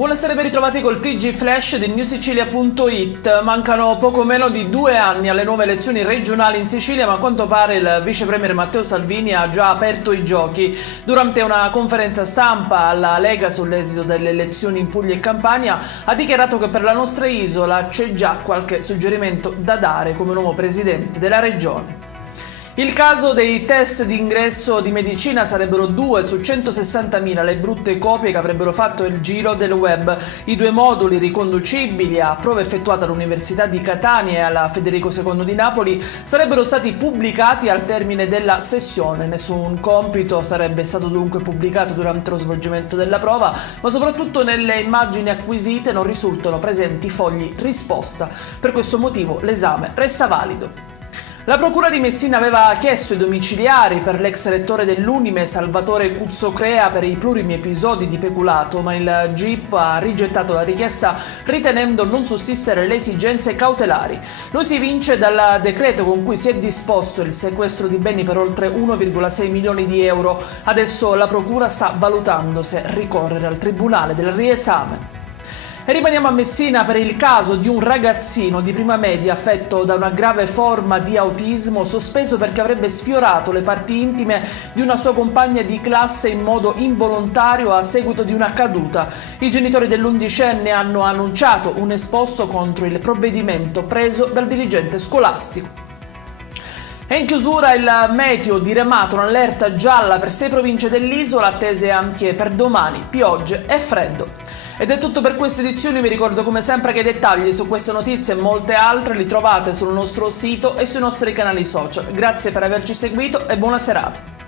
Buonasera e ben ritrovati col TG Flash di newsicilia.it. Mancano poco meno di 2 anni alle nuove elezioni regionali in Sicilia, ma a quanto pare il vice premier Matteo Salvini ha già aperto i giochi. Durante una conferenza stampa alla Lega sull'esito delle elezioni in Puglia e Campania ha dichiarato che per la nostra isola c'è già qualche suggerimento da dare come nuovo presidente della regione. Il caso dei test di ingresso di medicina sarebbero 2 su 160.000 le brutte copie che avrebbero fatto il giro del web. I 2 moduli riconducibili a prove effettuate all'Università di Catania e alla Federico II di Napoli sarebbero stati pubblicati al termine della sessione. Nessun compito sarebbe stato dunque pubblicato durante lo svolgimento della prova, ma soprattutto nelle immagini acquisite non risultano presenti fogli risposta. Per questo motivo l'esame resta valido. La Procura di Messina aveva chiesto i domiciliari per l'ex rettore dell'Unime Salvatore Cuzzocrea per i plurimi episodi di peculato, ma il GIP ha rigettato la richiesta ritenendo non sussistere le esigenze cautelari. Lo si evince dal decreto con cui si è disposto il sequestro di beni per oltre 1,6 milioni di euro. Adesso la Procura sta valutando se ricorrere al Tribunale del Riesame. E rimaniamo a Messina per il caso di un ragazzino di prima media affetto da una grave forma di autismo, sospeso perché avrebbe sfiorato le parti intime di una sua compagna di classe in modo involontario a seguito di una caduta. I genitori dell'11enne hanno annunciato un esposto contro il provvedimento preso dal dirigente scolastico. E in chiusura il meteo diramato un'allerta gialla per 6 province dell'isola, attese anche per domani, piogge e freddo. Ed è tutto per questa edizione, vi ricordo come sempre che i dettagli su queste notizie e molte altre li trovate sul nostro sito e sui nostri canali social. Grazie per averci seguito e buona serata.